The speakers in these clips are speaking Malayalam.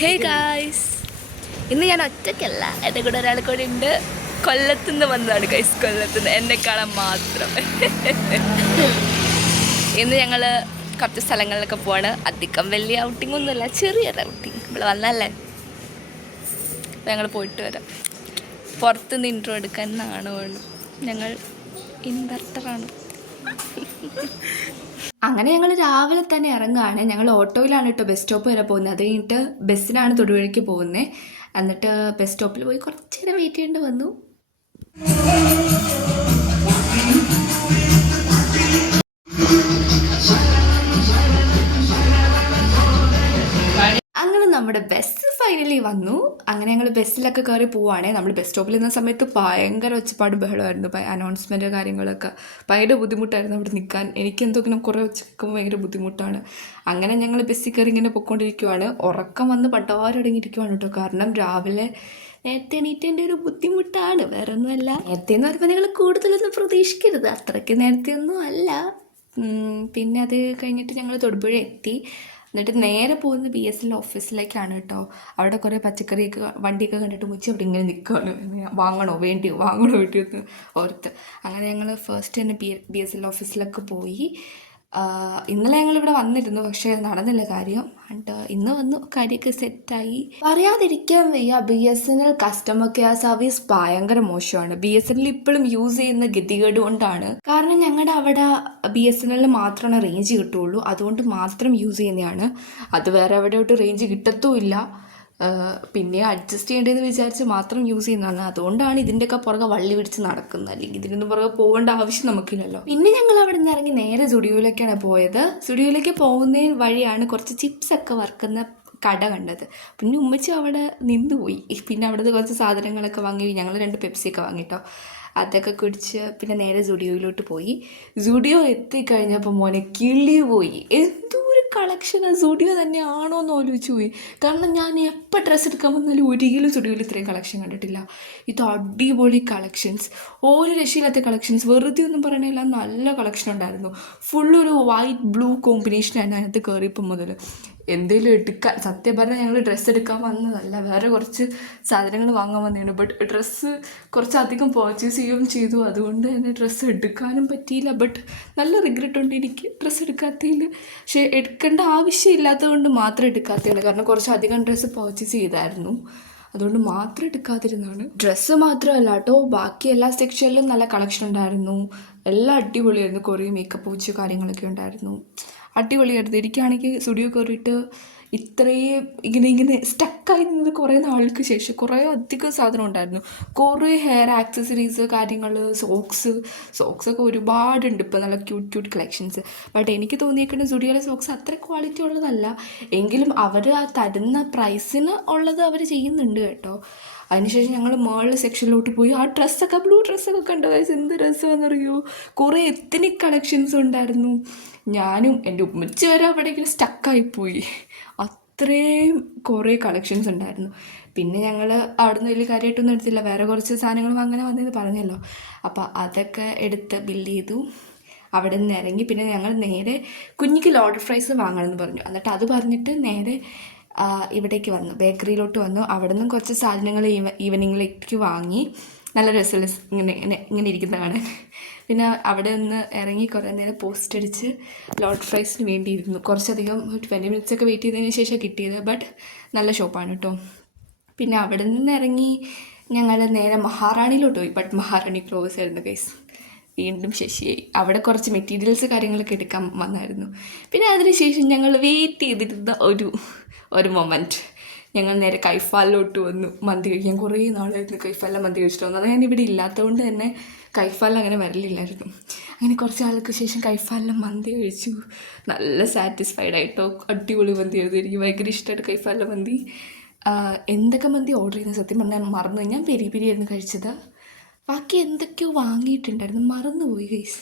ഹേ ഗായ്സ്, ഇന്ന് ഞാൻ ഒറ്റയ്ക്കല്ല, എൻ്റെ കൂടെ ഒരാൾ കൂടെ ഉണ്ട്. കൊല്ലത്തുനിന്ന് വന്നതാണ് ഗൈസ്, കൊല്ലത്തുനിന്ന് എന്നെ കാണാൻ മാത്രം. ഇന്ന് ഞങ്ങൾ കുറച്ച് സ്ഥലങ്ങളിലൊക്കെ പോവാണ്. അധികം വലിയ ഔട്ടിംഗ് ഒന്നുമില്ല, ചെറിയൊരു ഔട്ടിങ്. ഇവിടെ വന്നല്ലേ, അപ്പോൾ ഞങ്ങൾ പോയിട്ട് വരാം. പുറത്തുനിന്ന് ഇൻട്രോ എടുക്കാൻ നാണമാണ്, ഞങ്ങൾ ഇൻവെർട്ടറാണ്. അങ്ങനെ ഞങ്ങൾ രാവിലെ തന്നെ ഇറങ്ങുകയാണ്. ഞങ്ങൾ ഓട്ടോയിലാണ് കേട്ടോ ബസ് സ്റ്റോപ്പ് വരെ പോകുന്നത്. അത് കഴിഞ്ഞിട്ട് ബസ്സിനാണ് തൊടുപുഴയ്ക്ക് പോകുന്നത്. എന്നിട്ട് ബസ് സ്റ്റോപ്പിൽ പോയി കുറച്ച് നേരം വെയിറ്റ് ചെയ്യേണ്ടി വന്നു. അങ്ങനെ നമ്മുടെ ബസ് ഫൈനലി വന്നു. അങ്ങനെ ഞങ്ങൾ ബസ്സിലൊക്കെ കയറി പോവുകയാണെ. നമ്മൾ ബസ് സ്റ്റോപ്പിൽ നിന്ന സമയത്ത് ഭയങ്കര ഒച്ചപ്പാടും ബഹളമായിരുന്നു. അനൗൺസ്മെൻറ്റ് കാര്യങ്ങളൊക്കെ ഭയങ്കര ബുദ്ധിമുട്ടായിരുന്നു അവിടെ നിൽക്കാൻ. എനിക്കെന്തെങ്കിലും കുറേ ഉച്ചക്കുമ്പോൾ ഭയങ്കര ബുദ്ധിമുട്ടാണ്. അങ്ങനെ ഞങ്ങൾ ബസ്സിൽ കയറി ഇങ്ങനെ പൊയ്ക്കൊണ്ടിരിക്കുവാണ്. ഉറക്കം വന്ന് പട്ടാരടങ്ങിയിരിക്കുവാണ് കേട്ടോ. കാരണം രാവിലെ നേരത്തെ എണീറ്റേൻ്റെ ഒരു ബുദ്ധിമുട്ടാണ്, വേറെ ഒന്നുമല്ല. നേരത്തെ എന്ന് പറയുമ്പോൾ നിങ്ങൾ കൂടുതലൊന്നും പ്രതീക്ഷിക്കരുത്, അത്രയ്ക്ക് നേരത്തെ ഒന്നും അല്ല. പിന്നെ അത് കഴിഞ്ഞിട്ട് ഞങ്ങൾ തൊടുപുഴ എത്തി. എന്നിട്ട് നേരെ പോകുന്ന BSNL ഓഫീസിലേക്കാണ് കേട്ടോ. അവിടെ കുറേ പച്ചക്കറിയൊക്കെ വണ്ടിയൊക്കെ കണ്ടിട്ട് മുച്ചി അവിടെ ഇങ്ങനെ നിൽക്കുകയാണ്. വാങ്ങണോ വേണ്ടിയോ എന്ന് ഓർത്ത്. അങ്ങനെ ഞങ്ങൾ ഫസ്റ്റ് തന്നെ BSNL ഓഫീസിലൊക്കെ പോയി. ഇന്നലെ ഞങ്ങളിവിടെ വന്നിരുന്നു, പക്ഷേ നടന്നില്ല കാര്യം. എന്നിട്ട് ഇന്ന് വന്നു, കാര്യമൊക്കെ സെറ്റായി. പറയാതിരിക്കാൻ വയ്യ, BSNL കസ്റ്റമർ കെയർ സർവീസ് ഭയങ്കര മോശമാണ്. BSNL ഇപ്പോഴും യൂസ് ചെയ്യുന്ന ഗതികേട് കൊണ്ടാണ്. കാരണം ഞങ്ങളുടെ അവിടെ BSNL മാത്രമാണ് റേഞ്ച് കിട്ടുള്ളൂ, അതുകൊണ്ട് മാത്രം യൂസ് ചെയ്യുന്നതാണ്. അത് വേറെ എവിടെയോട്ട് റേഞ്ച് കിട്ടത്തുമില്ല. പിന്നെ അഡ്ജസ്റ്റ് ചെയ്യേണ്ടതെന്ന് വിചാരിച്ച് മാത്രം യൂസ് ചെയ്യുന്നതാണ്. അതുകൊണ്ടാണ് ഇതിൻ്റെയൊക്കെ പുറകെ വള്ളി പിടിച്ച് നടക്കുന്നത്. അല്ലെങ്കിൽ ഇതിനൊന്നും പുറകെ പോകേണ്ട ആവശ്യം നമുക്കില്ലല്ലോ. പിന്നെ ഞങ്ങൾ അവിടെ നിന്ന് ഇറങ്ങി നേരെ സ്റ്റുഡിയോയിലേക്കാണ് പോയത്. സ്റ്റുഡിയോയിലേക്ക് പോകുന്ന വഴിയാണ് കുറച്ച് ചിപ്സൊക്കെ വറുക്കുന്ന കട കണ്ടത്. പിന്നെ ഉമ്മച്ചി അവിടെ നിന്നുപോയി. പിന്നെ അവിടുത്തെ കുറച്ച് സാധനങ്ങളൊക്കെ വാങ്ങി. ഞങ്ങൾ 2 പെപ്സിയൊക്കെ വാങ്ങിട്ടോ. അതൊക്കെ കുടിച്ച് പിന്നെ നേരെ സ്റ്റുഡിയോയിലോട്ട് പോയി. സ്റ്റുഡിയോ എത്തിക്കഴിഞ്ഞപ്പോൾ മോനെ കിളി പോയി. എന്തോരം കളക്ഷനാണ്! സ്റ്റുഡിയോ തന്നെയാണോ എന്ന് ആലോചിച്ച് പോയി. കാരണം ഞാൻ എപ്പോൾ ഡ്രസ്സ് എടുക്കാൻ വന്നാലും ഒരിക്കലും സ്റ്റുഡിയോയിൽ ഇത്രയും കളക്ഷൻ കണ്ടിട്ടില്ല. ഇത് അടിപൊളി കളക്ഷൻസ്, ഒരു രക്ഷയില്ലാത്ത കളക്ഷൻസ്. വെറുതെ ഒന്നും പറയണില്ല, നല്ല കളക്ഷൻ ഉണ്ടായിരുന്നു. ഫുള്ളൊരു വൈറ്റ് ബ്ലൂ കോമ്പിനേഷനാണ് അതിനകത്ത് കയറിയപ്പോൾ മുതൽ. എന്തെങ്കിലും എടുക്കാൻ, സത്യം പറഞ്ഞാൽ ഞങ്ങൾ ഡ്രസ്സ് എടുക്കാൻ വന്നതല്ല, വേറെ കുറച്ച് സാധനങ്ങൾ വാങ്ങാൻ വന്നതാണ്. ബട്ട് ഡ്രസ്സ് കുറച്ചധികം പർച്ചേസ് ചെയ്യുകയും ചെയ്തു. അതുകൊണ്ട് തന്നെ ഡ്രസ്സ് എടുക്കാനും പറ്റിയില്ല. ബട്ട് നല്ല റിഗ്രറ്റ് ഉണ്ട് എനിക്ക് ഡ്രസ്സ് എടുക്കാത്തതിൽ. പക്ഷേ എടുക്കേണ്ട ആവശ്യമില്ലാത്തത് കൊണ്ട് മാത്രം എടുക്കാത്തതാണ്. കാരണം കുറച്ചധികം ഡ്രസ്സ് പർച്ചേസ് ചെയ്തായിരുന്നു, അതുകൊണ്ട് മാത്രം എടുക്കാതിരുന്നതാണ്. ഡ്രസ്സ് മാത്രമല്ല കേട്ടോ, ബാക്കി എല്ലാ സെക്ഷനിലും നല്ല കളക്ഷൻ ഉണ്ടായിരുന്നു. എല്ലാം അടിപൊളിയായിരുന്നു. കുറേ മേക്കപ്പ് വെച്ച് കാര്യങ്ങളൊക്കെ ഉണ്ടായിരുന്നു, അടിപൊളിയായിരുന്നു. എനിക്കാണെങ്കിൽ സ്റ്റുഡിയോ കയറിയിട്ട് ഇത്രയും ഇങ്ങനെ സ്റ്റക്കായി നിന്നത് കുറേ നാൾക്ക് ശേഷം. കുറേ അധികം സാധനം ഉണ്ടായിരുന്നു. കുറേ ഹെയർ ആക്സസറീസ് കാര്യങ്ങൾ, സോക്സൊക്കെ ഒരുപാടുണ്ട് ഇപ്പോൾ, നല്ല ക്യൂട്ട് കളക്ഷൻസ്. ബട്ട് എനിക്ക് തോന്നിയേക്കുന്നത് സ്റ്റുഡിയോയിലെ സോക്സ് അത്ര ക്വാളിറ്റി ഉള്ളതല്ല. എങ്കിലും അവർ ആ തരുന്ന പ്രൈസിന് ഉള്ളത് അവർ ചെയ്യുന്നുണ്ട് കേട്ടോ. അതിനുശേഷം ഞങ്ങൾ മേളിൽ സെക്ഷനിലോട്ട് പോയി. ആ ഡ്രസ്സൊക്കെ, ബ്ലൂ ഡ്രസ്സൊക്കെ കണ്ടു വയസ്സ് എന്ത് രസമാണെന്നറിയോ. കുറേ എത്നിക് കളക്ഷൻസ് ഉണ്ടായിരുന്നു. ഞാനും എൻ്റെ ഉമ്മച്ചി വരെ അവിടെ ഇങ്ങനെ സ്റ്റക്കായിപ്പോയി. അത്രയും കുറേ കളക്ഷൻസ് ഉണ്ടായിരുന്നു. പിന്നെ ഞങ്ങൾ അവിടുന്ന് വലിയ കാര്യമായിട്ടൊന്നും എടുത്തില്ല, വേറെ കുറച്ച് സാധനങ്ങൾ അങ്ങനെ വന്നെന്ന് പറഞ്ഞല്ലോ. അപ്പോൾ അതൊക്കെ എടുത്ത് ബില്ല് ചെയ്തു. അവിടെ നിന്ന് ഇറങ്ങി. പിന്നെ ഞങ്ങൾ നേരെ കുഞ്ഞിക്ക് ലോഡഡ് ഫ്രൈസ് വാങ്ങണമെന്ന് പറഞ്ഞു. എന്നിട്ട് അത് പറഞ്ഞിട്ട് നേരെ ഇവിടേക്ക് വന്നു, ബേക്കറിയിലോട്ട് വന്നു. അവിടെ നിന്നും കുറച്ച് സാധനങ്ങൾ ഈവനിങ്ങിലേക്ക് വാങ്ങി. നല്ല രസമുള്ള ഇങ്ങനെ ഇരിക്കുന്ന കാണാൻ. പിന്നെ അവിടെ നിന്ന് ഇറങ്ങി കുറേ നേരം പോസ്റ്റ് അടിച്ച് ലോഡ് ഫ്രൈസിന് വേണ്ടിയിരുന്നു. കുറച്ചധികം 20 മിനിറ്റ്സൊക്കെ വെയിറ്റ് ചെയ്തതിന് ശേഷം കിട്ടിയത്. ബട്ട് നല്ല ഷോപ്പാണ് കേട്ടോ. പിന്നെ അവിടെ നിന്ന് ഇറങ്ങി ഞങ്ങൾ നേരെ മഹാറാണിയിലോട്ട് പോയി. ബട്ട് മഹാറാണി ക്ലോസ് ആയിരുന്നു ഗൈസ്. വീണ്ടും ശശിയായി. അവിടെ കുറച്ച് മെറ്റീരിയൽസ് കാര്യങ്ങളൊക്കെ എടുക്കാൻ വന്നായിരുന്നു. പിന്നെ അതിനുശേഷം ഞങ്ങൾ വെയിറ്റ് ചെയ്തിരുന്ന ഒരു മൊമെൻറ്റ്, ഞങ്ങൾ നേരെ കൈഫാലിലോട്ട് വന്നു മന്തി കഴിക്കാൻ. കുറേ നാളായിരുന്നു കൈഫാലിലെ മന്തി കഴിച്ചിട്ട് വന്നത്. ഞാൻ ഇവിടെ ഇല്ലാത്തതുകൊണ്ട് തന്നെ കൈഫാലിൽ അങ്ങനെ വരലില്ലായിരുന്നു. അങ്ങനെ കുറച്ച് നാൾക്ക് ശേഷം കൈഫാലിലെ മന്തി കഴിച്ചു. നല്ല സാറ്റിസ്ഫൈഡ് ആയിട്ടോ. അടിപൊളി മന്തി ആയിരുന്നു. എനിക്ക് ഭയങ്കര ഇഷ്ടമായിട്ട് കൈഫാലിലെ മന്തി. എന്തൊക്കെ മന്തി ഓർഡർ ചെയ്യുന്നത് സത്യം പറഞ്ഞാൽ മറന്നു. ഞാൻ പെരിയായിരുന്നു കഴിച്ചത്, ബാക്കി എന്തൊക്കെയോ വാങ്ങിയിട്ടുണ്ടായിരുന്നു, മറന്നുപോയി ഗൈസ്.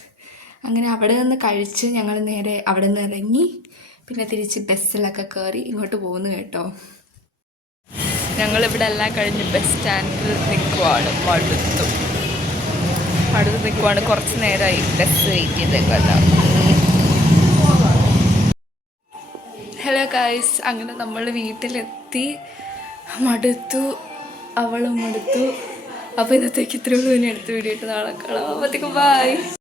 അങ്ങനെ അവിടെ നിന്ന് കഴിച്ച് ഞങ്ങൾ നേരെ അവിടെ നിന്ന് ഇറങ്ങി. പിന്നെ തിരിച്ച് ബസ്സിലൊക്കെ കയറി ഇങ്ങോട്ട് പോകുന്നു കേട്ടോ. ഞങ്ങളിവിടെ എല്ലാം കഴിഞ്ഞ് ബസ് സ്റ്റാൻഡിൽ നിൽക്കുവാണ്. അടുത്ത് നിൽക്കുവാണ്. കുറച്ച് നേരമായി ബസ് വെയിറ്റ് ചെയ്തേക്കല്ല. ഹലോ ഗൈസ്, അങ്ങനെ നമ്മൾ വീട്ടിലെത്തി. എത്തി, മടുത്തു, അവളും മടുത്തു. അപ്പോൾ ഇന്നത്തേക്ക് ഇത്രയുള്ളൂ. ഇനി അടുത്ത വീഡിയോ ഇട്ട് നാളെ കാണാം. അപ്പോഴത്തേക്കും ബൈ.